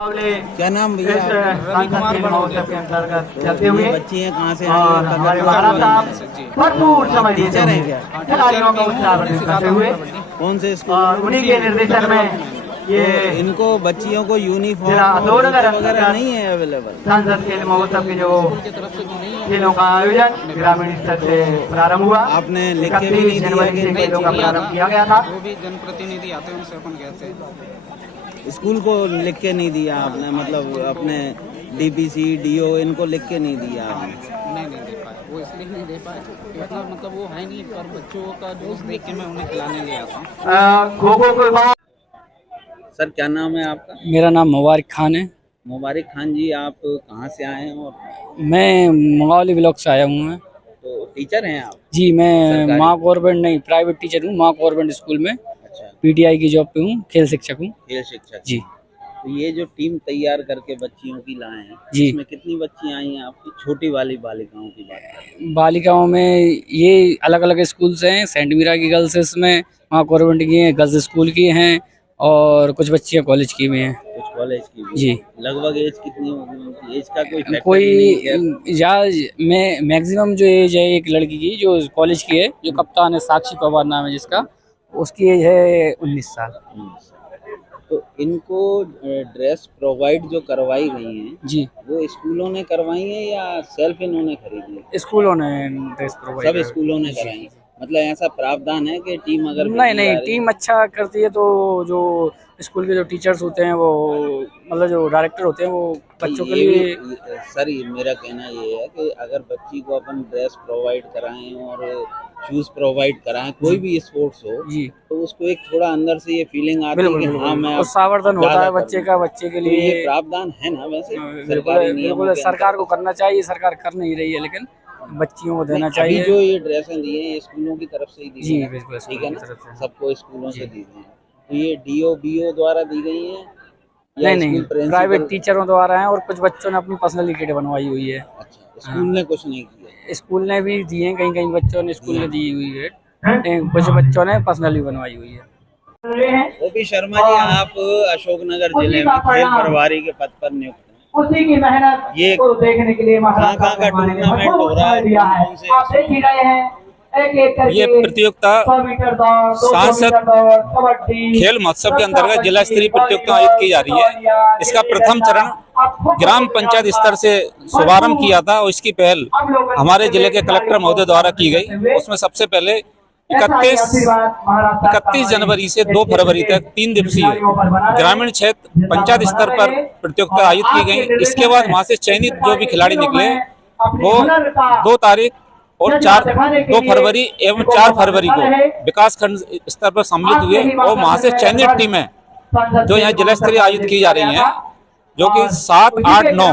क्या नाम भैया? महोत्सव के अंतर्गत चलते हुए बच्ची हैं कहाँ से और हमारे महाराज साहब भरपूर समय देते टीचर हैं हुए क्या? खिलाड़ियों का उत्साह वर्धित करते हुए कौन से स्कूल? और उन्हीं के निर्देशन में ये इनको बच्चियों को यूनिफॉर्म जिला अतोड़नगर वगैरह नहीं है अवेलेबल? सांसद खेल महोत्सव के जो खेलों का आयोजन ग्रामीण स्तर से प्रारंभ हुआ। आपने लिख के भी नहीं दिया जनवरी से खेलों का प्रारंभ किया गया था। जो भी जनप्रतिनिधि आते हैं उनसे अपन कहते हैं। स्कूल को लिख के नहीं दिया आपने, मतलब अपने डीपीसी डीओ इनको लिख के नहीं दिया आपने? नहीं दे पाए, वो इसलिए नहीं दे पाए क्योंकि मतलब वो है नहीं, पर बच्चों का जोश देख के मैं उन्हें खिलाने ले आता हूँ। खो खो के बाद सर क्या नाम है आपका? मेरा नाम मुबारक खान है। मुबारक खान जी, आप कहाँ से आए हैं और मैं मंगावली ब्लॉक से आया हूँ। मैं तो टीचर हैं आप? जी, मैं सरकारी? माँ गवर्नमेंट नहीं, प्राइवेट टीचर हूँ। माँ गवर्नमेंट स्कूल में अच्छा, पीटीआई की जॉब पे हूँ, खेल शिक्षक हूँ। खेल शिक्षक जी तो ये जो टीम तैयार करके बच्चियों की लाए हैं, जी। इसमें कितनी बच्चियां आई हैं आपकी? छोटी वाली बालिकाओं की बात करें। बालिकाओं में ये अलग अलग स्कूल से हैं। सेंट मीरा की गर्ल्स इसमें माँ गवर्नमेंट की हैं, गर्ल्स स्कूल की हैं और कुछ बच्चियाँ कॉलेज की भी हैं। कुछ कॉलेज की भी? जी। लगभग एज कितनी होगी उनकी? एज का कोई फैक्टर कोई नहीं है? या मैं मैक्सिमम जो एज है एक लड़की की जो कॉलेज की है, जो कप्तान है, साक्षी पवार नाम है जिसका, उसकी एज है 19 साल। तो इनको ड्रेस प्रोवाइड जो करवाई गई हैं जी, वो स्कूलों ने करवाई है या सेल्फ इन्होंने खरीदी है? स्कूलों ने ड्रेस प्रोवाइड सब स्कूलों ने कराई? मतलब ऐसा प्रावधान है कि टीम अगर नहीं, टीम अच्छा करती है तो जो स्कूल के जो टीचर्स होते हैं वो, मतलब जो डायरेक्टर होते हैं वो बच्चों के लिए। सर मेरा कहना ये है कि अगर बच्ची को अपन ड्रेस प्रोवाइड कराएं और शूज प्रोवाइड कराएं, कोई भी स्पोर्ट्स हो, जी तो उसको एक थोड़ा अंदर से ये फीलिंग आती है कि हाँ मैं अब उत्साहवर्धन होता ज्यादा है बच्चे का, बच्चे के तो लिए। ये प्रावधान है ना वैसे सरकारी बिल्कुल नियमों बिल्कुल के सरकार को अंतर्गत? करना चाहिए, सरकार कर नहीं रही है, लेकिन बच्चियों को देना नहीं, चाहिए। अभी जो ये ड्रेसें दी हैं ये स्कूलों की तरफ से ही दी जी हैं, बिल्कुल, ठीक है ना? स्कूल की तरफ से। सबको स्कूलों से दी गई हैं। तो ये डीओ बीओ द्वारा दी गई हैं या नहीं स्कूल नहीं, प्रिंसिपल? प्राइवेट टीचरों द्वारा है और कुछ बच्चों ने अपनी पर्सनली किट बनवाई हुई है। अच्छा, स्कूल ने कुछ नहीं किया? स्कूल ने भी दी है, कहीं कहीं बच्चों ने स्कूल ने दी हुई है, कुछ बच्चों ने पर्सनली बनवाई हुई है। ओपी शर्मा जी, आप अशोकनगर जिले में खेल प्रभारी के पद पर नियुक्त हैं। उसी की मेहनत ये को देखने के लिए महाराज कहाँ का साहब ने टूर्नामेंट हो रहा है? दिया है। कौन से? आप देख ही रहे हैं, एक एक करके ये प्रतियोगिता 100 मीटर दौड़, 200 सांसद मीटर दौड़, कबड्डी, खेल महोत्सव के अंतर्गत जिला स्तरीय प्रतियोगिता आयोजित की जा रही है। इसका प्रथम चरण ग्राम पंचायत स्तर से शुभारंभ किया था और इसकी पहल हमारे जिले के कलेक्टर महोदय द्वारा की गई। उसमें सबसे पहले 31 जनवरी से 2 फरवरी तक 3 दिवसीय ग्रामीण क्षेत्र पंचायत स्तर पर प्रतियोगिता आयोजित की गई। इसके बाद वहां से चयनित जो भी खिलाड़ी निकले वो 2 तारीख और 2 फरवरी एवं 4 फरवरी को विकास खंड स्तर पर सम्मिलित हुए और वहां से चयनित टीमें जो यहाँ जिला स्तरीय आयोजित की जा रही हैं, जो कि 7, 8, 9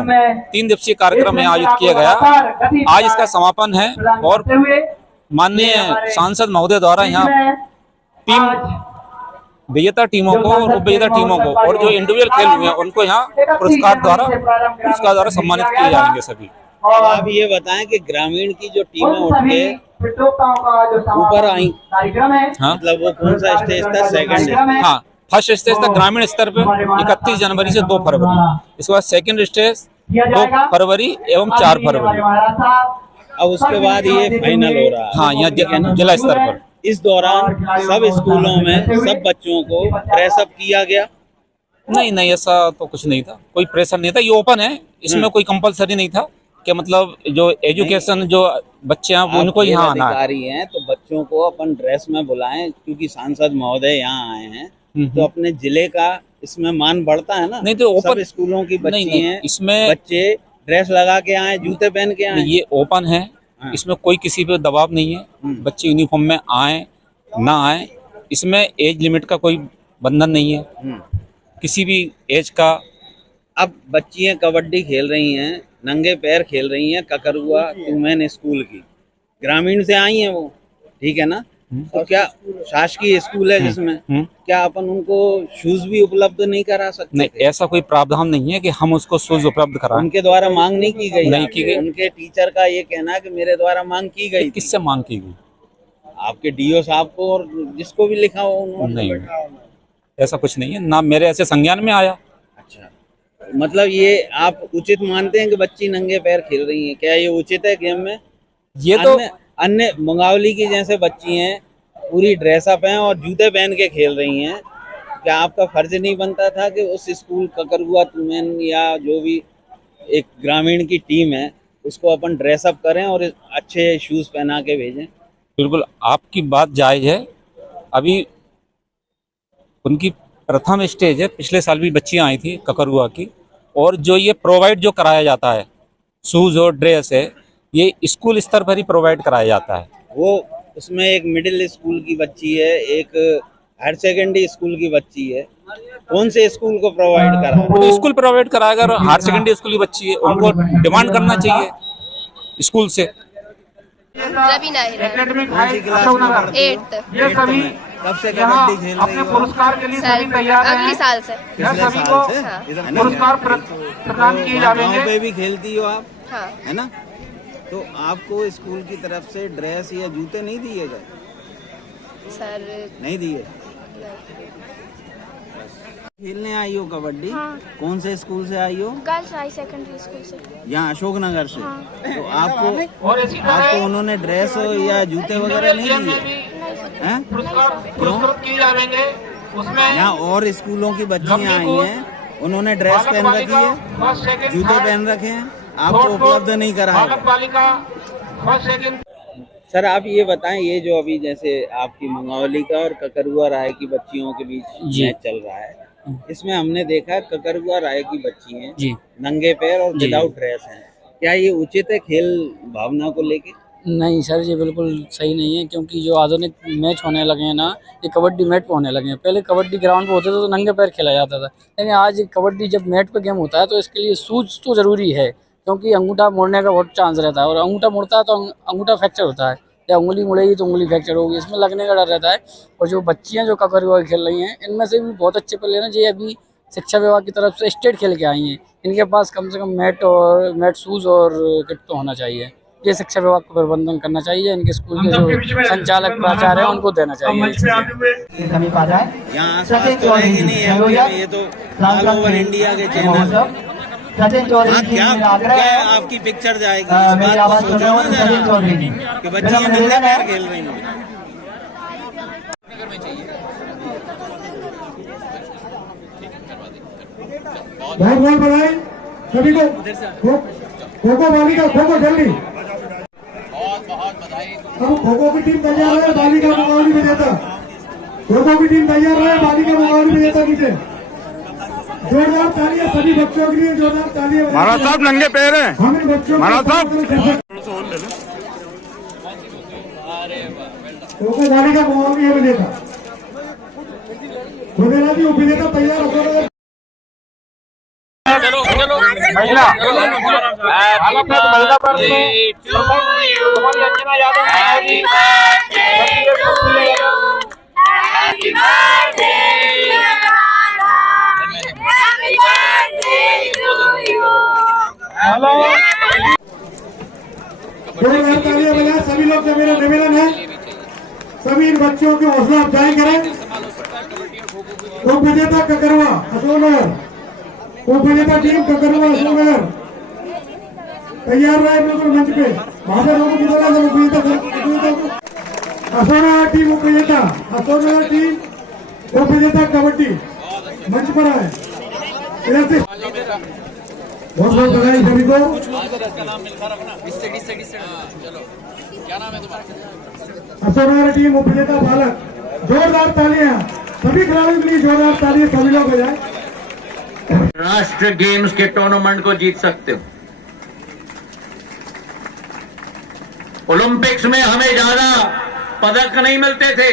3 दिवसीय कार्यक्रम में आयोजित किया गया। आज इसका समापन है और माननीय सांसद महोदय द्वारा यहाँ टीम विजेता टीमों को और उप विजेता टीमों को और जो इंडिविजुअल खेल हुए हैं उनको यहाँ पुरस्कार द्वारा सम्मानित किए जाएंगे सभी। अब आप ये बताएं कि ग्रामीण की जो टीमें उठ के ऊपर आई, हाँ मतलब वो कौन सा स्टेज था? सेकंड? हाँ, फर्स्ट स्टेज था ग्रामीण स्तर पे 31 जनवरी से 2 फरवरी। इसके बाद सेकंड स्टेज 2 फरवरी एवं 4 फरवरी। अब उसके बाद ये फाइनल हो रहा है। हाँ, यहाँ जिला स्तर पर। इस दौरान सब स्कूलों में सब बच्चों को ड्रेसअप किया गया? नहीं, ऐसा तो कुछ नहीं था, कोई प्रेशर नहीं था। ये ओपन है, इसमें कोई कंपलसरी नहीं था कि मतलब जो एजुकेशन जो बच्चे हैं वो उनको यहाँ आना है। अधिकारी हैं तो बच्चों को अपन ड्रेस में बुलाएं, क्योंकि सांसद महोदय यहाँ आए हैं तो अपने जिले का इसमें मान बढ़ता है ना। नहीं तो ओपन सब स्कूलों की बच्ची नहीं, हैं, इसमें बच्चे ड्रेस लगा के आए, जूते पहन के आए। ये ओपन है, इसमें कोई किसी पे दबाव नहीं है। बच्चे यूनिफॉर्म में आए ना आए, इसमें एज लिमिट का कोई बंधन नहीं है किसी भी एज का। अब बच्चियां कबड्डी खेल रही हैं, नंगे पैर खेल रही हैं, ककरुआ वुमेन स्कूल की, ग्रामीण से आई हैं वो, ठीक है ना? तो क्या शासकीय स्कूल है जिसमें क्या अपन उनको शूज भी उपलब्ध नहीं करा सकते? नहीं, ऐसा कोई प्रावधान नहीं है कि हम उसको शूज उपलब्ध कराएं। उनके द्वारा मांग नहीं की गई? नहीं की गई। उनके टीचर का ये कहना है कि मेरे द्वारा मांग की गई। किससे मांग की गई? आपके डीओ साहब को और जिसको भी लिखा हो उन्होंने? नहीं, ऐसा कुछ नहीं है ना, मेरे ऐसे संज्ञान में आया। अच्छा, मतलब ये आप उचित मानते हैं कि बच्ची नंगे पैर खेल रही हैं? क्या ये उचित है गेम में? ये तो अन्य मुंगावली की जैसे बच्ची हैं, पूरी ड्रेसअप हैं और जूते पहन के खेल रही हैं, क्या आपका फर्ज नहीं बनता था कि उस स्कूल ककरुआ तुमेन या जो भी एक ग्रामीण की टीम है उसको अपन ड्रेसअप करें और अच्छे शूज पहना के भेजें? बिल्कुल आपकी बात जायज है। अभी उनकी प्रथम स्टेज है, पिछले साल भी बच्चियां आई थी ककरुआ की, और जो ये प्रोवाइड जो कराया जाता है शूज और ड्रेस है, ये स्कूल स्तर पर ही प्रोवाइड कराया जाता है। वो उसमें एक मिडिल स्कूल की बच्ची है, एक हायर सेकेंडरी स्कूल की बच्ची है, कौन से स्कूल को प्रोवाइड करा? वो तो स्कूल प्रोवाइड कराएगा, और हायर सेकेंडरी स्कूल की बच्ची है उनको डिमांड करना चाहिए स्कूल से। Raveena academic high Ashoknagar 8th ये सभी कब से यहाँ कबड्डी खेल अपने रहे हो? पुरस्कार के लिए सभी तैयार अगली हैं। साल से। यह पिछले सभी साल को से? हाँ। है ना? पुरस्कार प्रदान किए गाँव जाएंगे। पे भी खेलती हो आप, हाँ है ना? तो आपको स्कूल की तरफ से ड्रेस या जूते नहीं दिए गए? सर। नहीं दिए? खेलने आई हो कबड्डी? हाँ। कौन से स्कूल से आई हो? गर्ल्स हाई सेकेंडरी स्कूल से। यहाँ अशोकनगर से। हाँ। तो आपको और इसी तरह आपको उन्होंने ड्रेस या जूते वगैरह नहीं में दिए? भी हैं? पुरस्कृत किए जाएंगे। उसमें यहाँ और स्कूलों की बच्चियाँ आई हैं, उन्होंने ड्रेस पहन रखी है, फर्स्ट सेकंड जूते पहन रखे हैं, आपको उपलब्ध नहीं कराया बालक गया। बालिका फर्स्ट सेकंड। सर आप ये बताएं, ये जो अभी जैसे आपकी मुंगावली का और ककरुआ राय की बच्चियों के बीच जी। मैच चल रहा है, इसमें हमने देखा है ककरुआ राय की बच्ची हैं जी नंगे पैर और जी। विदाउट ड्रेस हैं, क्या ये उचित है खेल भावना को लेके? नहीं सर, ये बिल्कुल सही नहीं है, क्योंकि जो आधुनिक मैच होने लगे हैं ना, ये कबड्डी मैट पे होने लगे हैं। पहले कबड्डी ग्राउंड पे होते थे तो नंगे पैर खेला जाता था, लेकिन आज कबड्डी जब मैट पे गेम होता है तो इसके लिए शूज तो ज़रूरी है, क्योंकि अंगूठा मोड़ने का बहुत चांस रहता है, और अंगूठा मुड़ता है तो अंगूठा फ्रैक्चर होता है, या उंगली मुड़ेगी तो उंगली फ्रैक्चर होगी, इसमें लगने का डर रहता है। और जो बच्चियाँ जो ककरुआ खेल रही हैं, इनमें से भी बहुत अच्छे प्लेयर हैं, जो अभी शिक्षा विभाग की तरफ से स्टेट खेल के आई हैं, इनके पास कम से कम मैट शूज़ और किट तो होना चाहिए। ये शिक्षा विभाग को प्रबंधन करना चाहिए, इनके स्कूल के जो संचालक प्राचार्य हैं उनको देना चाहिए। ये समीप आ जाए। यहाँ आसपास तो रहेगी नहीं है, ये तो ऑल ओवर इंडिया के चैनल है। सचिन चौधरी हाँ, जी क्या मेरा आग्रह क्या है। आपकी पिक्चर जाएगी? इस मेरी बात आवाज को सुन सोचो रहे हो ना सचिन जरा, चौधरी जी कि मेरा बच्चियां नंगे निवेदन पैर है। खेल रही हैं। बहुत बहुत बधाई सभी को। खो खो बालिका, खो खो जल्दी। अब खो खो की टीम तैयार है, बालिका मुकाबले विजेता। खो खो की टीम तैयार है, बालिका मुकाबले विजेता नीचे। जोरदार तालियां सभी बच्चों के लिए, जोरदार तालियां। महाराज साहब नंगे पैर हैं। हम इन बच्चों महाराज साहब। खो खो बालिका मुकाबले विजेता बुधेरा जी, उपविजेता तैयार हो। तालियां बजाएं सभी लोग से, मेरा निवेदन है सभी इन बच्चों की हौसला अफजाई करें। उप विजेता ककरुआ अशोकनगर, उप विजेता टीम ककरुआ अशोकनगर तैयार रहे बिल्कुल मंच पे। वहां से लोगों की तरह से अशोकनगर टीम उप विजेता, अशोकनगर टीम उप विजेता कबड्डी मंच पर आए। इधर से बहुत बहुत बधाई सभी को। अशोकनगर टीम उप विजेता बालक, जोरदार तालियां सभी खिलाड़ियों के लिए, जोरदार तालियां सभी लोग बजाएं। राष्ट्रीय गेम्स के टूर्नामेंट को जीत सकते हो। ओलंपिक्स में हमें ज्यादा पदक नहीं मिलते थे,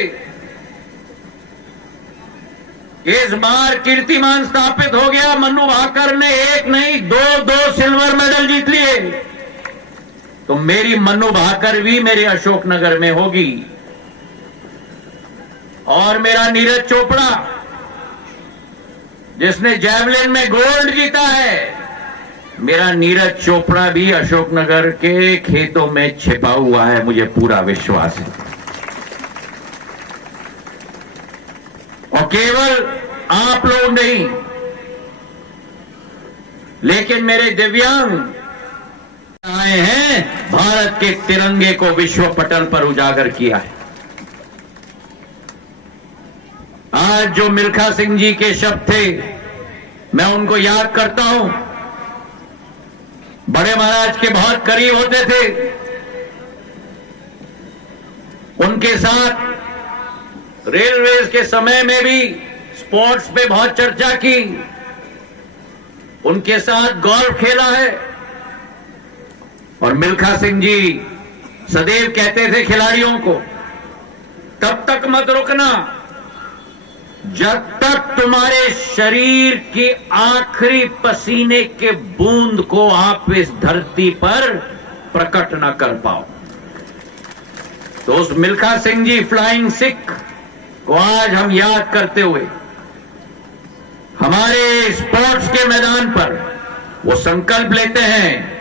इस बार कीर्तिमान स्थापित हो गया। मन्नू भाकर ने एक नहीं दो सिल्वर मेडल जीत लिए, तो मेरी मन्नू भाकर भी मेरे अशोकनगर में होगी। और मेरा नीरज चोपड़ा जिसने जैवलिन में गोल्ड जीता है, मेरा नीरज चोपड़ा भी अशोकनगर के खेतों में छिपा हुआ है, मुझे पूरा विश्वास है। और केवल आप लोग नहीं, लेकिन मेरे दिव्यांग आए हैं, भारत के तिरंगे को विश्व पटल पर उजागर किया है। आज जो मिल्खा सिंह जी के शब्द थे, मैं उनको याद करता हूं। बड़े महाराज के बहुत करीब होते थे, उनके साथ रेलवेज के समय में भी स्पोर्ट्स पे बहुत चर्चा की, उनके साथ गोल्फ खेला है। और मिल्खा सिंह जी सदैव कहते थे खिलाड़ियों को, तब तक मत रुकना जब तक तुम्हारे शरीर की आखिरी पसीने के बूंद को आप इस धरती पर प्रकट न कर पाओ। तो उस मिल्खा सिंह जी फ्लाइंग सिख को आज हम याद करते हुए हमारे स्पोर्ट्स के मैदान पर वो संकल्प लेते हैं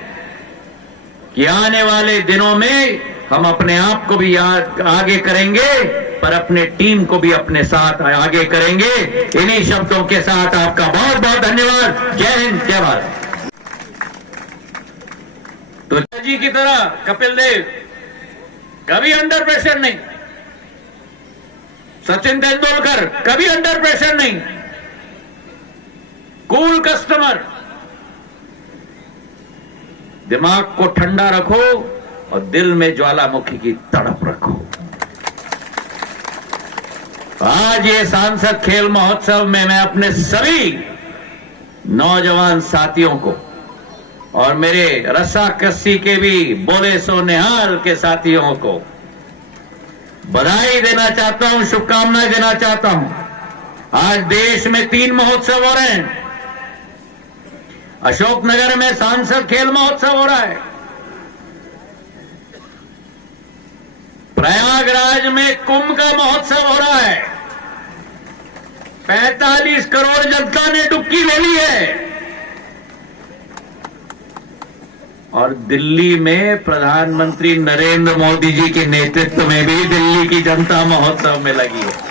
कि आने वाले दिनों में हम अपने आप को भी याद आगे करेंगे, पर अपने टीम को भी अपने साथ आगे करेंगे। इन्हीं शब्दों के साथ आपका बहुत बहुत धन्यवाद। जय हिंद, जय भारत। तो जी की तरह कपिल देव कभी अंडर प्रेशर नहीं, सचिन तेंदुलकर कभी अंडर प्रेशर नहीं, कूल कस्टमर। दिमाग को ठंडा रखो और दिल में ज्वालामुखी की तड़प रखो। आज ये सांसद खेल महोत्सव में मैं अपने सभी नौजवान साथियों को और मेरे रस्साकस्सी के भी बोले सो निहाल के साथियों को बधाई देना चाहता हूं, शुभकामनाएं देना चाहता हूं। आज देश में 3 महोत्सव हो रहे हैं। अशोकनगर में सांसद खेल महोत्सव हो रहा है, प्रयागराज में कुंभ का महोत्सव हो रहा है, 45 करोड़ जनता ने डुबकी ले ली है, और दिल्ली में प्रधानमंत्री नरेंद्र मोदी जी के नेतृत्व में भी दिल्ली की जनता महोत्सव में लगी है।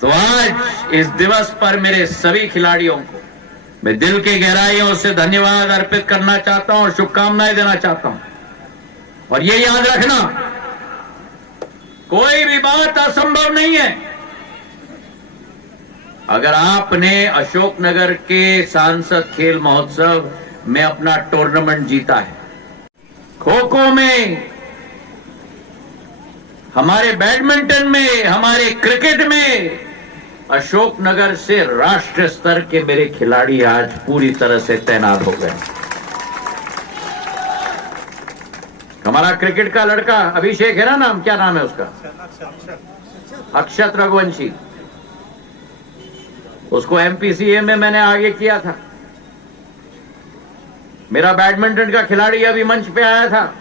तो आज इस दिवस पर मेरे सभी खिलाड़ियों को मैं दिल की गहराइयों से धन्यवाद अर्पित करना चाहता हूं और शुभकामनाएं देना चाहता हूं। और ये याद रखना, कोई भी बात असंभव नहीं है। अगर आपने अशोकनगर के सांसद खेल महोत्सव में अपना टूर्नामेंट जीता है, खो खो में, हमारे बैडमिंटन में, हमारे क्रिकेट में, अशोकनगर से राष्ट्रीय स्तर के मेरे खिलाड़ी आज पूरी तरह से तैनात हो गए। हमारा क्रिकेट का लड़का अभिषेक है ना, नाम क्या नाम है उसका, अक्षत रघुवंशी, उसको एमपीसीए में मैंने आगे किया था। मेरा बैडमिंटन का खिलाड़ी अभी मंच पे आया था।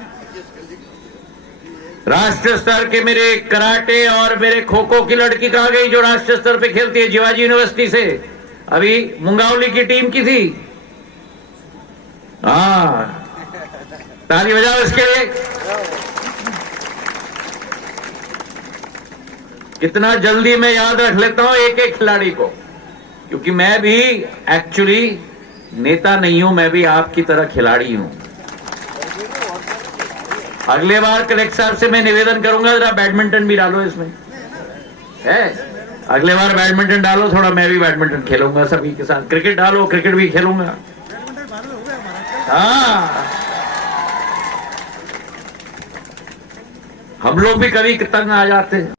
राष्ट्रीय स्तर के मेरे कराटे और मेरे खो खो की लड़की कहा गई जो राष्ट्रीय स्तर पे खेलती है, शिवाजी यूनिवर्सिटी से, अभी मुंगावली की टीम की थी। ताली बजाओ इसके लिए। कितना जल्दी मैं याद रख लेता हूं एक एक खिलाड़ी को, क्योंकि मैं भी एक्चुअली नेता नहीं हूं, मैं भी आपकी तरह खिलाड़ी हूं। अगले बार कलेक्टर साहब से मैं निवेदन करूंगा, जरा बैडमिंटन भी डालो इसमें, है? अगले बार बैडमिंटन डालो थोड़ा, मैं भी बैडमिंटन खेलूंगा सभी के साथ। क्रिकेट डालो, क्रिकेट भी खेलूंगा। हाँ, हम लोग भी कभी तंग आ जाते हैं।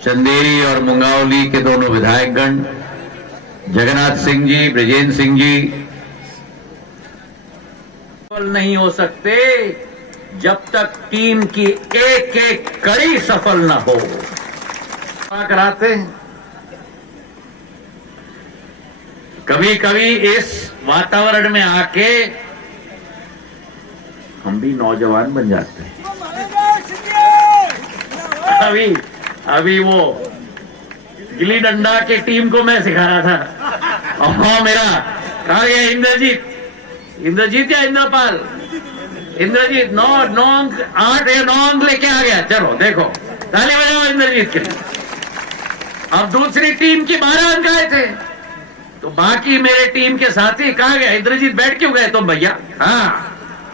चंदेरी और मुंगावली के दोनों विधायकगण, जगन्नाथ सिंह जी, ब्रजेंद्र सिंह जी, नहीं हो सकते जब तक टीम की एक एक कड़ी सफल न हो। कराते हैं कभी कभी इस वातावरण में आके हम भी नौजवान बन जाते हैं। अभी वो गिल्ली डंडा की टीम को मैं सिखा रहा था, और मेरा कहा गया इंद्रजीत या इंद्रपाल, इंद्रजीत 9 अंक 8 या 9 अंक लेके आ गया। चलो देखो, ताली बजाओ इंद्रजीत के लिए। अब दूसरी टीम की 12 अंक आए थे, तो बाकी मेरे टीम के साथी कहाँ गए? इंद्रजीत बैठ क्यों गए तुम भैया? हाँ,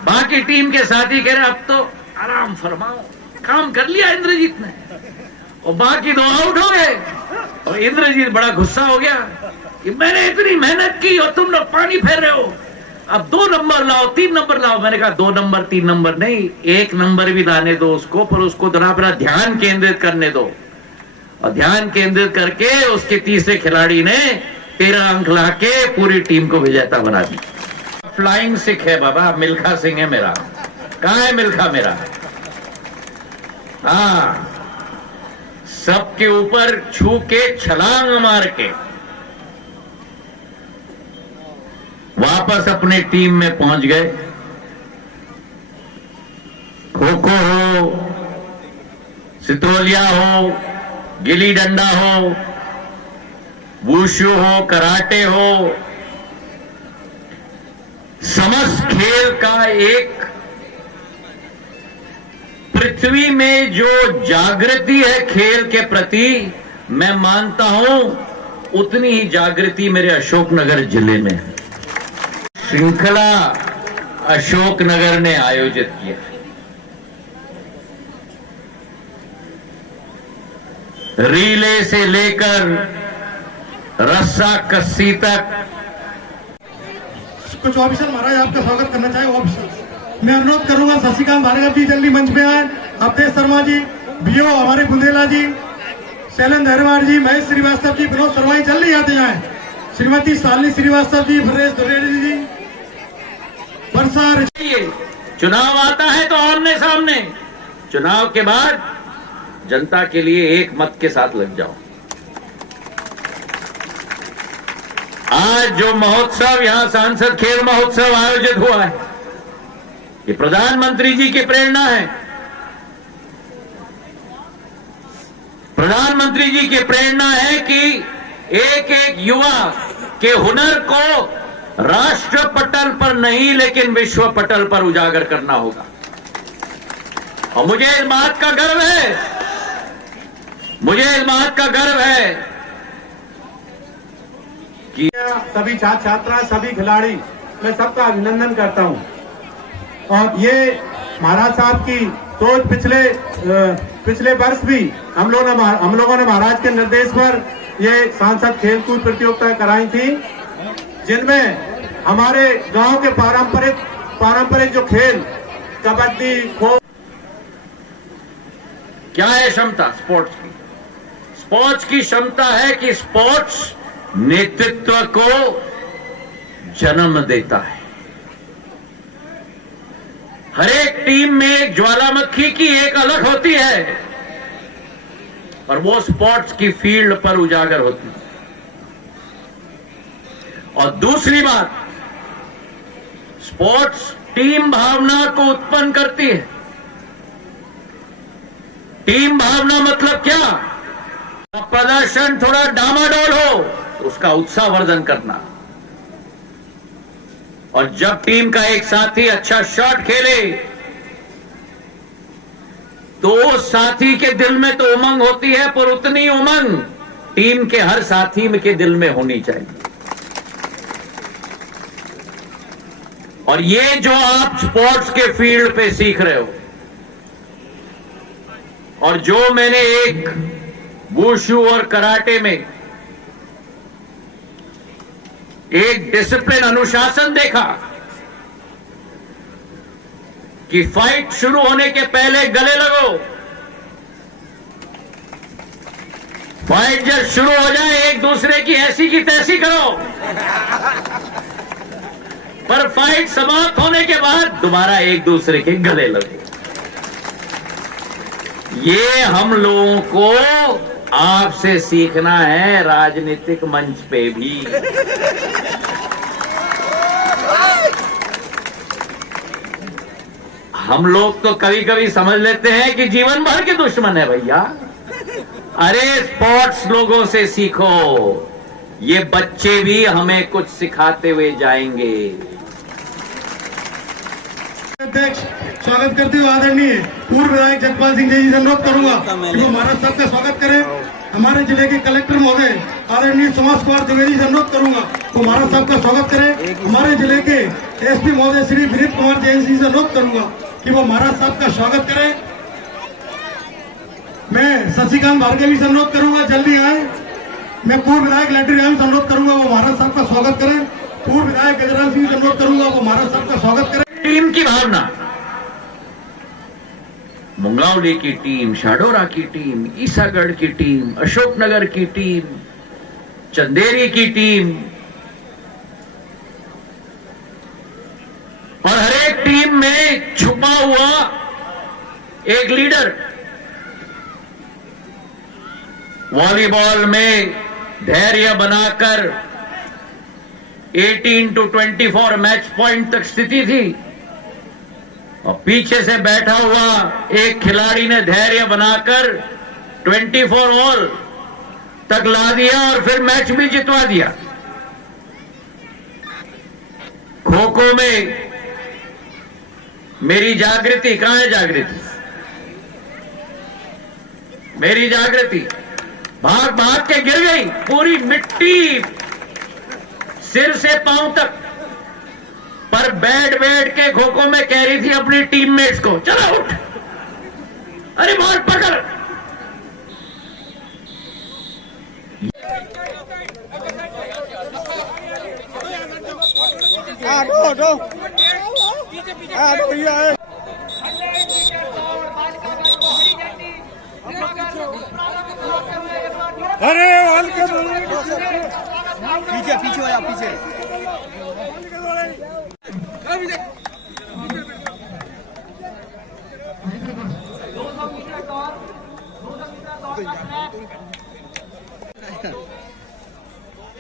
बाकी टीम के साथी कह रहे अब तो आराम फरमाओ, काम कर लिया इंद्रजीत ने, और बाकी 2 आउट हो गए। और इंद्रजीत बड़ा गुस्सा हो गया कि मैंने इतनी मेहनत की और तुम लोग पानी फेर रहे हो, अब 2 नंबर लाओ, 3 नंबर लाओ। मैंने कहा 2 नंबर 3 नंबर नहीं, 1 नंबर भी लाने दो उसको, पर उसको जरा अपना ध्यान केंद्रित करने दो। और ध्यान केंद्रित करके उसके तीसरे खिलाड़ी ने 13 अंक लाके पूरी टीम को विजेता बना दी। फ्लाइंग सिख है बाबा, मिल्खा सिंह है मेरा। कहां है मिल्खा मेरा? हाँ, सबके ऊपर छू के छलांग मार के वापस अपने टीम में पहुंच गए। खो खो हो, सितोलिया हो, गिल्ली डंडा हो, वुशु हो, कराटे हो, समस्त खेल का एक पृथ्वी में जो जागृति है खेल के प्रति, मैं मानता हूं उतनी ही जागृति मेरे अशोकनगर जिले में है। श्रृंखला अशोकनगर ने आयोजित किया। रीले से लेकर रस्सा कस्सी तक। कुछ ऑफिसर महाराज आपका स्वागत करना चाहे ऑफिसर। मैं अनुरोध करूंगा शशिकांत भार्गव जी जल्दी मंच पे आए, अवधेश शर्मा जी, बीओ हमारे बुंदेला जी, शैलेंद्र हरवार जी, महेश श्रीवास्तव जी, विनोद शर्मा जल्दी आते जाए, श्रीमती शालिनी श्रीवास्तव जी, फरेश द्विवेदी जी, वर्षा। चुनाव आता है तो आमने सामने, चुनाव के बाद जनता के लिए एक मत के साथ लग जाओ। आज जो महोत्सव यहां सांसद खेल महोत्सव आयोजित हुआ है, ये प्रधानमंत्री जी की प्रेरणा है। प्रधानमंत्री जी की प्रेरणा है कि एक एक युवा के हुनर को राष्ट्र पटल पर नहीं लेकिन विश्व पटल पर उजागर करना होगा। और मुझे इस बात का गर्व है, मुझे इस बात का गर्व है कि सभी छात्र छात्रा, सभी खिलाड़ी, मैं सबका अभिनंदन करता हूं। और ये महाराज साहब की सोच पिछले वर्ष भी हम लोगों ने महाराज के निर्देश पर ये सांसद खेलकूद प्रतियोगिता कराई थी, जिनमें हमारे गांव के पारंपरिक जो खेल कबड्डी, खो। क्या है क्षमता स्पोर्ट्स की? स्पोर्ट्स की क्षमता है कि स्पोर्ट्स नेतृत्व को जन्म देता है। हर एक टीम में एक ज्वालामुखी की एक अलग होती है, और वो स्पोर्ट्स की फील्ड पर उजागर होती है। और दूसरी बात, स्पोर्ट्स टीम भावना को उत्पन्न करती है। टीम भावना मतलब क्या? प्रदर्शन थोड़ा डामाडोल हो तो उसका उत्साहवर्धन करना, और जब टीम का एक साथी अच्छा शॉट खेले तो उस साथी के दिल में तो उमंग होती है, पर उतनी उमंग टीम के हर साथी के दिल में होनी चाहिए। और ये जो आप स्पोर्ट्स के फील्ड पे सीख रहे हो, और जो मैंने एक वुशु और कराटे में एक डिसिप्लिन, अनुशासन देखा कि फाइट शुरू होने के पहले गले लगो, फाइट जब शुरू हो जाए एक दूसरे की ऐसी की तैसी करो, पर फाइट समाप्त होने के बाद दोबारा एक दूसरे के गले लगो। ये हम लोगों को आपसे सीखना है राजनीतिक मंच पे भी। हम लोग तो कभी कभी समझ लेते हैं कि जीवन भर के दुश्मन है भैया। अरे स्पोर्ट्स लोगों से सीखो, ये बच्चे भी हमें कुछ सिखाते हुए जाएंगे। अध्यक्ष स्वागत करते हुए आदरणीय पूर्व विधायक जगपाल सिंह जी से अनुरोध करूंगा कि वो महाराज साहब का स्वागत करें। हमारे जिले के कलेक्टर महोदय आदरणीय सुभाष कुमार द्विवेदी से अनुरोध करूंगा वो महाराज साहब का स्वागत करें। हमारे जिले के एसपी महोदय श्री विनीत कुमार जैन जी से अनुरोध करूंगा कि वो महाराज साहब का स्वागत करें। मैं शशिकांत भार्गवी से अनुरोध करूंगा जल्दी आए। मैं पूर्व विधायक लेटर से अनुरोध करूंगा वो महाराज साहब का स्वागत करें। पूर्व विधायक गजराज सिंह से अनुरोध करूंगा वो महाराज साहब का स्वागत करें। टीम की भावना, मुंगावली की टीम, शाडोरा की टीम, ईसागढ़ की टीम, अशोकनगर की टीम, चंदेरी की टीम, और हर एक टीम में छुपा हुआ एक लीडर। वॉलीबॉल में धैर्य बनाकर 18 to 24 मैच पॉइंट तक स्थिति थी और पीछे से बैठा हुआ एक खिलाड़ी ने धैर्य बनाकर 24 ऑल तक ला दिया और फिर मैच भी जितवा दिया। खो खो में मेरी जागृति, कहां है जागृति? मेरी जागृति भाग भाग के गिर गई, पूरी मिट्टी सिर से पांव तक, पर बैठ बैठ के खो खो में कह रही थी अपनी टीममेट्स को, चलो उठ, अरे बॉल पकड़। अरे पीछे पीछे हो जा, पीछे।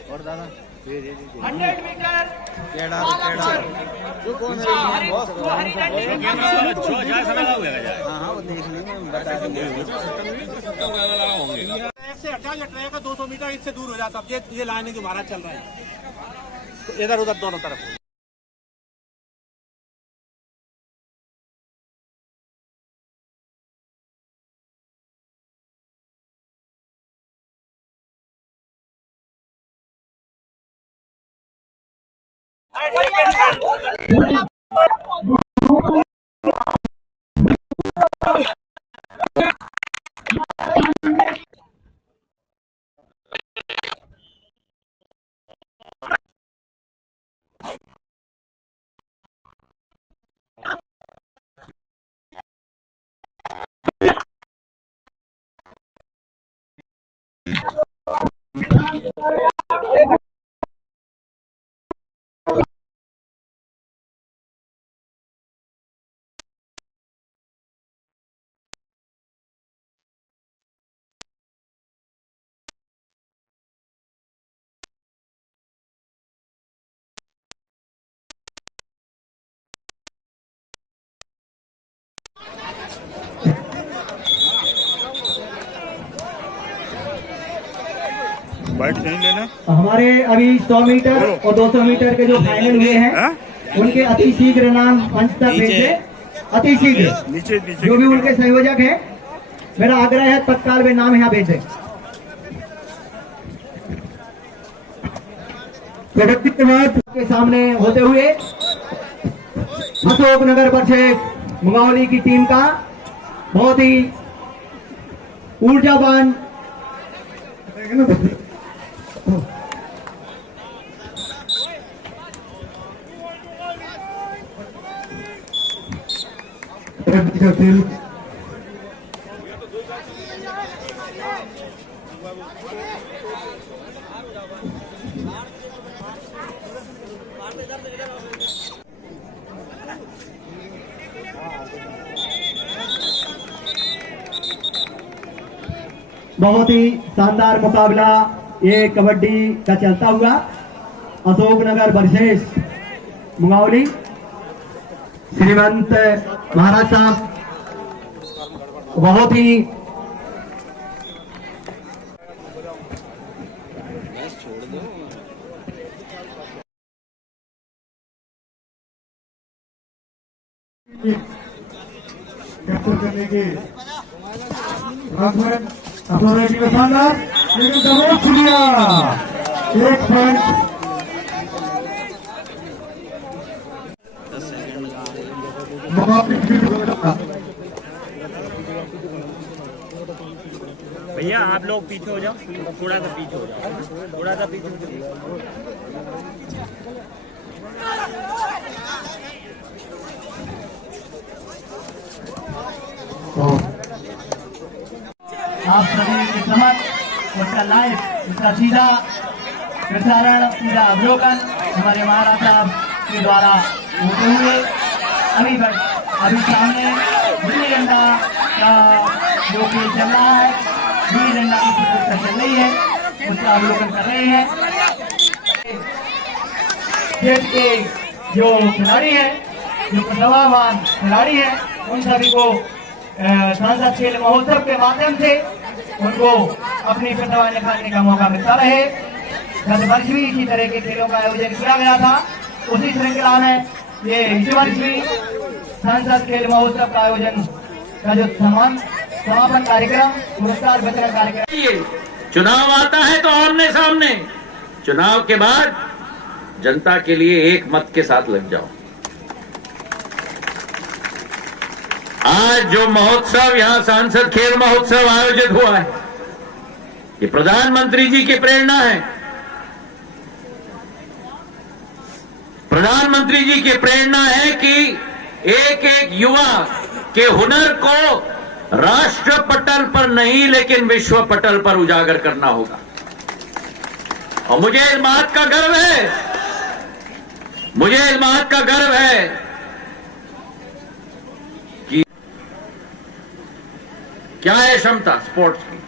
और दादा 100 मीटर जो कौन है बॉस जो जाए समय लगेगा। हां वो देख लेंगे, बता देंगे। एक से हटा, ये ट्रैक का 200 मीटर इससे दूर हो जाता। ये लाइन जो महाराज चल रहा है इधर उधर दोनों तरफ। हमारे अभी 100 मीटर और 200 मीटर के जो फाइनल हुए हैं उनके अति शीघ्र नाम मंच तक भेजे, अति शीघ्र। जो भी उनके संयोजक हैं, मेरा आग्रह है तत्काल वे नाम यहाँ भेजे। प्रगति के बाद के सामने होते हुए अशोकनगर परिषद मुंगावली की टीम का बहुत ही ऊर्जावान बहुत ही शानदार मुकाबला ये कबड्डी का चलता हुआ अशोकनगर वर्सेस मुंगावली। श्रीमंत महाराज साहब बहुत ही कैप्चर करने के शानदार लेकिन दबोच लिया। 1 पॉइंट भैया आप लोग पीछे हो जाओ, थोड़ा सा पीछे हो जाओ, थोड़ा सा पीछे हो जाओ। आप सभी के समक्ष उसका लाइव, उसका सीधा प्रसारण, सीधा अवलोकन हमारे महाराज साहब के द्वारा होते हुए अभी सामने गिल्ली डंडा का जो खेल चल रहा है, गिल्ली डंडा की प्रतियोगिता चल रही है, उसका अवलोकन कर रहे हैं। देश के जो खिलाड़ी हैं, जो प्रतिभावान खिलाड़ी हैं, उन सभी को सांसद खेल महोत्सव के माध्यम से उनको अपनी प्रतिभा निखारने का मौका मिलता रहे। गत वर्ष भी इसी तरह के खेलों का आयोजन किया गया था। उसी श्रृंखला में ये इस वर्ष भी सांसद खेल महोत्सव का आयोजन का जो समापन कार्यक्रम, पुरस्कार वितरण कार्यक्रम। चुनाव आता है तो आमने सामने, चुनाव के बाद जनता के लिए एक मत के साथ लग जाओ। आज जो महोत्सव यहां सांसद खेल महोत्सव आयोजित हुआ है, ये प्रधानमंत्री जी की प्रेरणा है। प्रधानमंत्री जी की प्रेरणा है कि एक एक युवा के हुनर को राष्ट्र पटल पर नहीं लेकिन विश्व पटल पर उजागर करना होगा। और मुझे इस बात का गर्व है, मुझे इस बात का गर्व है कि क्या है क्षमता स्पोर्ट्स की।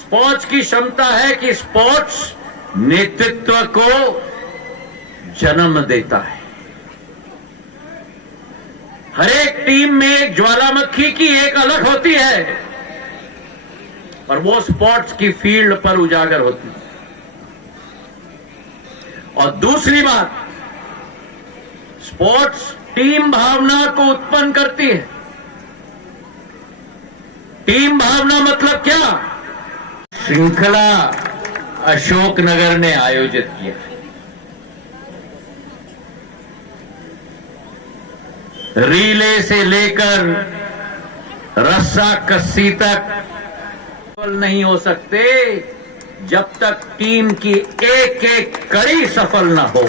स्पोर्ट्स की क्षमता है कि स्पोर्ट्स नेतृत्व को जन्म देता है। हर एक टीम में एक ज्वालामुखी की एक अलग होती है, और वो स्पोर्ट्स की फील्ड पर उजागर होती है। और दूसरी बात, स्पोर्ट्स टीम भावना को उत्पन्न करती है। टीम भावना मतलब क्या? श्रृंखला अशोकनगर ने आयोजित किया। रीले से लेकर रस्सा कस्सी तक सफल नहीं हो सकते जब तक टीम की एक एक कड़ी सफल ना हो।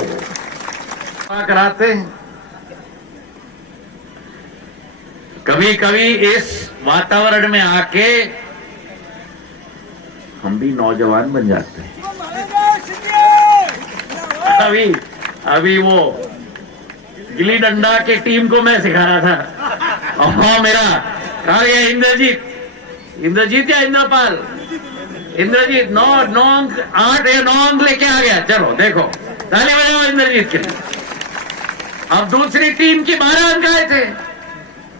कराते हैं कभी कभी इस वातावरण में आके हम भी नौजवान बन जाते हैं। अभी वो गिल्ली डंडा की टीम को मैं सिखा रहा था, और मेरा कहा गया इंद्रजीत या इंद्रपाल, इंद्रजीत 9 अंक 8 या 9 अंक लेके आ गया। चलो देखो, ताली बजाओ इंद्रजीत के लिए। अब दूसरी टीम की 12 अंक आए थे,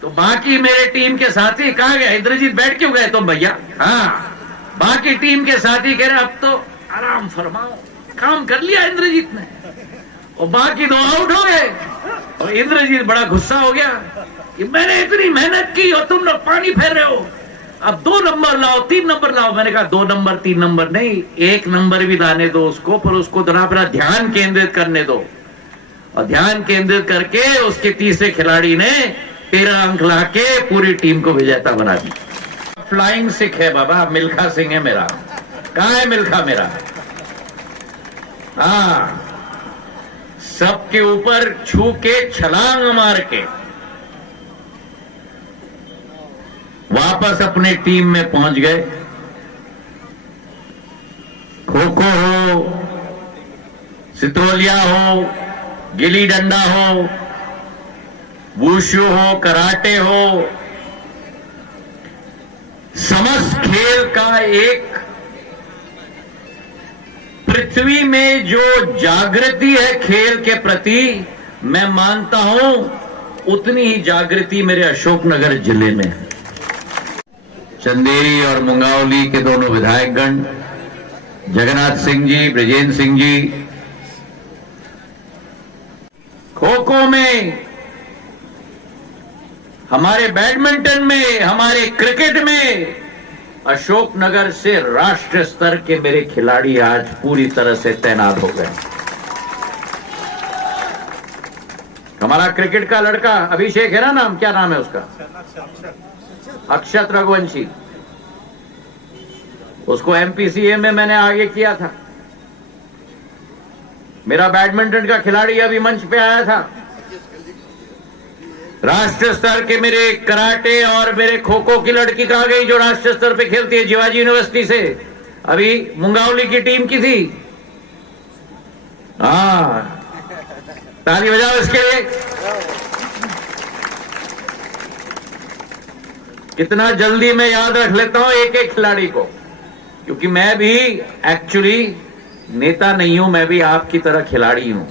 तो बाकी मेरे टीम के साथी कहा गया इंद्रजीत बैठ क्यों गए तुम भैया? हाँ, बाकी टीम के साथी कह रहे अब तो आराम फरमाओ, काम कर लिया इंद्रजीत ने, और बाकी 2 आउट हो गए। और इंद्रजीत बड़ा गुस्सा हो गया कि मैंने इतनी मेहनत की और तुम लोग पानी फेर रहे हो, अब 2 नंबर लाओ 3 नंबर लाओ। मैंने कहा 2 नंबर 3 नंबर नहीं, 1 नंबर भी लाने दो उसको, पर उसको जरा अपना ध्यान केंद्रित करने दो। और ध्यान केंद्रित करके उसके तीसरे खिलाड़ी ने 13 अंक लाके पूरी टीम को विजेता बना दी। फ्लाइंग सिख है बाबा, मिल्खा सिंह है मेरा। कहां है मिल्खा मेरा? हाँ, सबके ऊपर छू के छलांग मार के वापस अपने टीम में पहुंच गए। खो खो हो, सितोलिया हो, गिल्ली डंडा हो, वुशु हो, कराटे हो, समस्त खेल का एक पृथ्वी में जो जागृति है खेल के प्रति, मैं मानता हूं उतनी ही जागृति मेरे अशोकनगर जिले में है। चंदेरी और मुंगावली के दोनों विधायकगण, जगन्नाथ सिंह जी, ब्रजेंद्र सिंह जी, खो खो में, हमारे बैडमिंटन में, हमारे क्रिकेट में अशोकनगर से राष्ट्रीय स्तर के मेरे खिलाड़ी आज पूरी तरह से तैनात हो गए। हमारा क्रिकेट का लड़का अभिषेक है ना, नाम क्या नाम है उसका, अक्षत रघुवंशी, उसको एमपीसीए में मैंने आगे किया था। मेरा बैडमिंटन का खिलाड़ी अभी मंच पे आया था। राष्ट्रीय स्तर के मेरे कराटे और मेरे खो खो की लड़की कहाँ गई जो राष्ट्रीय स्तर पे खेलती है, शिवाजी यूनिवर्सिटी से, अभी मुंगावली की टीम की थी। हाँ, ताली बजाओ इसके लिए। कितना जल्दी मैं याद रख लेता हूं एक एक खिलाड़ी को, क्योंकि मैं भी एक्चुअली नेता नहीं हूं, मैं भी आपकी तरह खिलाड़ी हूं।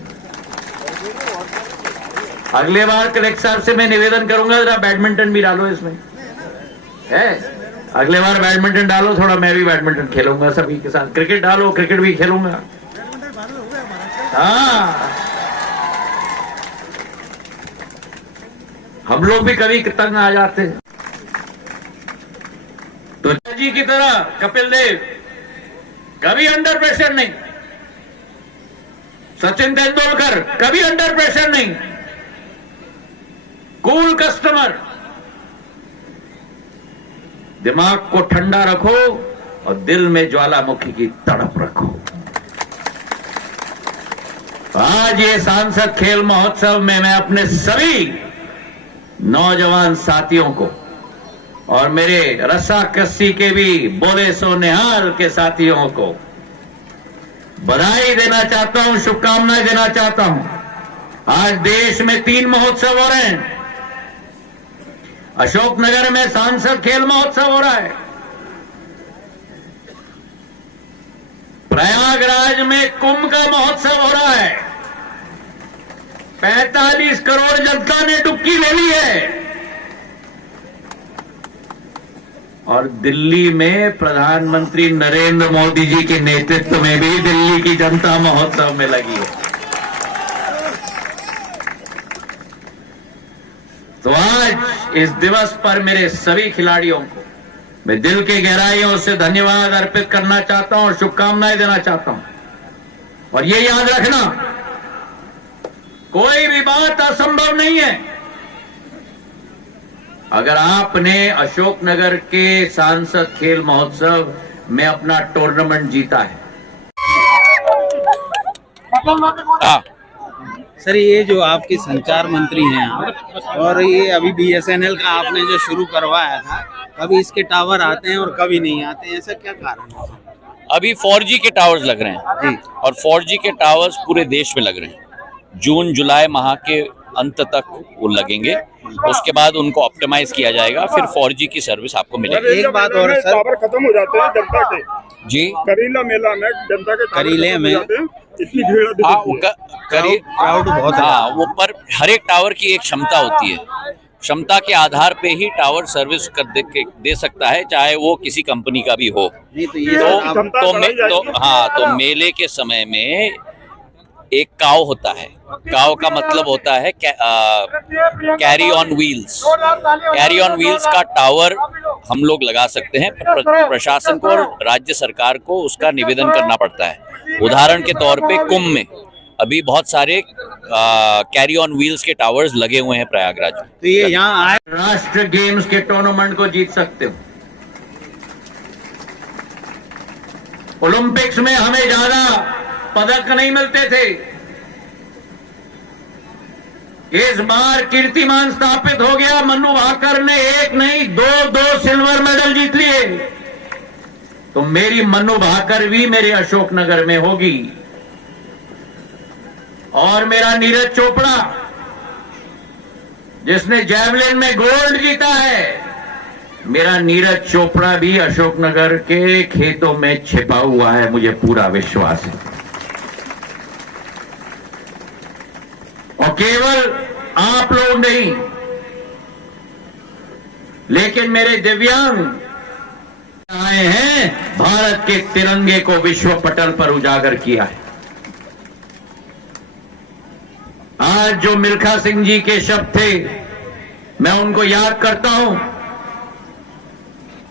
अगले बार कलेक्टर साहब से मैं निवेदन करूंगा जरा बैडमिंटन भी डालो इसमें, है, अगले बार बैडमिंटन डालो थोड़ा, मैं भी बैडमिंटन खेलूंगा सभी के साथ। क्रिकेट डालो, क्रिकेट भी खेलूंगा। हाँ, हम लोग भी कभी तंग आ जाते हैं। तो जी की तरह कपिल देव कभी अंडर प्रेशर नहीं, सचिन तेंदुलकर कभी अंडर प्रेशर नहीं, कूल कस्टमर। दिमाग को ठंडा रखो और दिल में ज्वालामुखी की तड़प रखो। आज ये सांसद खेल महोत्सव में मैं अपने सभी नौजवान साथियों को और मेरे रस्साकस्सी के भी बोले सो निहाल के साथियों को बधाई देना चाहता हूं, शुभकामनाएं देना चाहता हूं। आज देश में 3 महोत्सव हो रहे हैं। अशोकनगर में सांसद खेल महोत्सव हो रहा है, प्रयागराज में कुंभ का महोत्सव हो रहा है, 45 करोड़ जनता ने डुबकी ले ली है, और दिल्ली में प्रधानमंत्री नरेंद्र मोदी जी के नेतृत्व में भी दिल्ली की जनता महोत्सव में लगी है। तो आज इस दिवस पर मेरे सभी खिलाड़ियों को मैं दिल की गहराइयों से धन्यवाद अर्पित करना चाहता हूं और शुभकामनाएं देना चाहता हूं। और ये याद रखना, कोई भी बात असंभव नहीं है। अगर आपने अशोकनगर के सांसद खेल महोत्सव में अपना टूर्नामेंट जीता है, सर ये जो आपके संचार मंत्री हैं आप, और ये अभी BSNL का आपने जो शुरू करवाया था, कभी इसके टावर आते हैं और कभी नहीं आते हैं, ऐसा क्या कारण है? अभी 4G के टावर्स लग रहे हैं जी, और 4G के टावर्स पूरे देश में लग रहे हैं। जून जुलाई माह के अंत तक वो लगेंगे, उसके बाद उनको ऑप्टिमाइज किया जाएगा, फिर 4G की सर्विस आपको मिलेगी। एक बात और सर, टावर खत्म हो जाते हैं जनता के जी, करीला मेला में जनता के करीले में इतनी भीड़ क्राउड बहुत है। हाँ, वो पर हर एक टावर की एक क्षमता होती है, क्षमता के आधार पे ही टावर सर्विस कर दे सकता है, चाहे वो किसी कंपनी का भी हो। नहीं तो ये तो मेले के समय में एक काव होता है, काव का मतलब होता है carry on wheels. Carry on wheels का टावर हम लोग लगा सकते हैं, प्रशासन को और राज्य सरकार को उसका निवेदन करना पड़ता है। उदाहरण के तौर पे कुंभ में अभी बहुत सारे कैरी ऑन व्हील्स के टावर्स लगे हुए हैं प्रयागराज में। तो ये यहाँ आए, राष्ट्रीय गेम्स के टूर्नामेंट को जीत सकते हो। ओलंपिक्स में हमें ज्यादा पदक नहीं मिलते थे, इस बार कीर्तिमान स्थापित हो गया। मन्नू भाकर ने एक नहीं दो सिल्वर मेडल जीत लिए, तो मेरी मन्नू भाकर भी मेरे अशोकनगर में होगी। और मेरा नीरज चोपड़ा जिसने जैवलिन में गोल्ड जीता है, मेरा नीरज चोपड़ा भी अशोकनगर के खेतों में छिपा हुआ है, मुझे पूरा विश्वास है। और केवल आप लोग नहीं, लेकिन मेरे दिव्यांग आए हैं, भारत के तिरंगे को विश्व पटल पर उजागर किया है। आज जो मिल्खा सिंह जी के शब्द थे, मैं उनको याद करता हूं।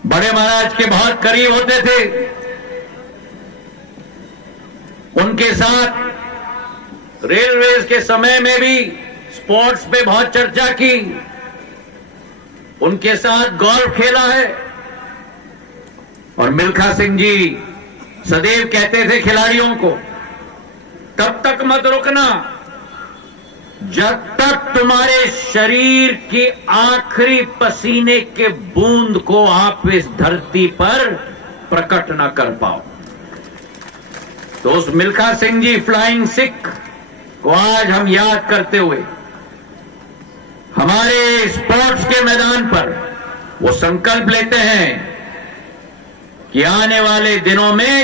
बड़ा बड़े महाराज के बहुत करीब होते थे। उनके साथ रेलवेज के समय में भी स्पोर्ट्स पे बहुत चर्चा की, उनके साथ गोल्फ खेला है। और मिल्खा सिंह जी सदैव कहते थे खिलाड़ियों को, तब तक मत रुकना जब तक तुम्हारे शरीर की आखिरी पसीने के बूंद को आप इस धरती पर प्रकट न कर पाओ। तो उस मिल्खा सिंह जी फ्लाइंग सिख को आज हम याद करते हुए हमारे स्पोर्ट्स के मैदान पर वो संकल्प लेते हैं कि आने वाले दिनों में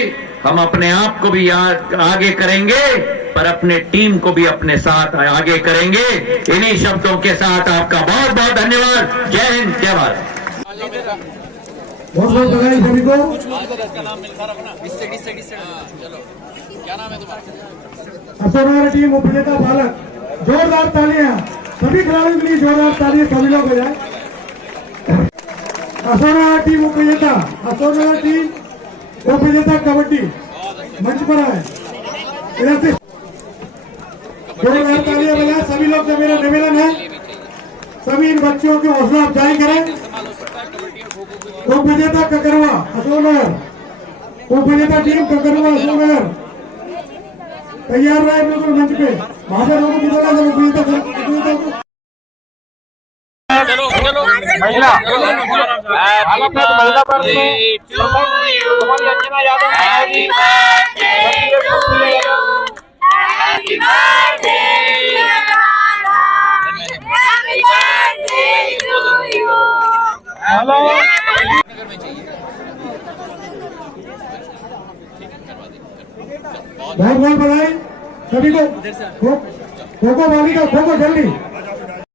हम अपने आप को भी याद आगे करेंगे, पर अपने टीम को भी अपने साथ आगे करेंगे। इन्हीं शब्दों के साथ आपका बहुत बहुत धन्यवाद। जय हिंद, जय भारत। बहुत बहुत बधाई सभी को। असोना टीम उपविजेता बालक, जोरदार तालियां सभी खिलाड़ियों के लिए, जोरदार तालियां सभी लोग हो जाए। असोना टीम उपविजेता, असोना टीम उपविजेता कबड्डी मंच पर आए, इधर से जोरदार तालियां बजाएं सभी लोग। से मेरा निवेदन है सभी इन बच्चों की हौसला अफजाई करें। उपविजेता ककरवा अशोकनगर, उपविजेता टीम ककरवा अशोकनगर तैयार रहे बिल्कुल मंच पे। वहां से लोगों की बोला जब उपविजेता महिला बहुत बहुत बधाई सभी को। खो खो बालिका, खो खो जल्दी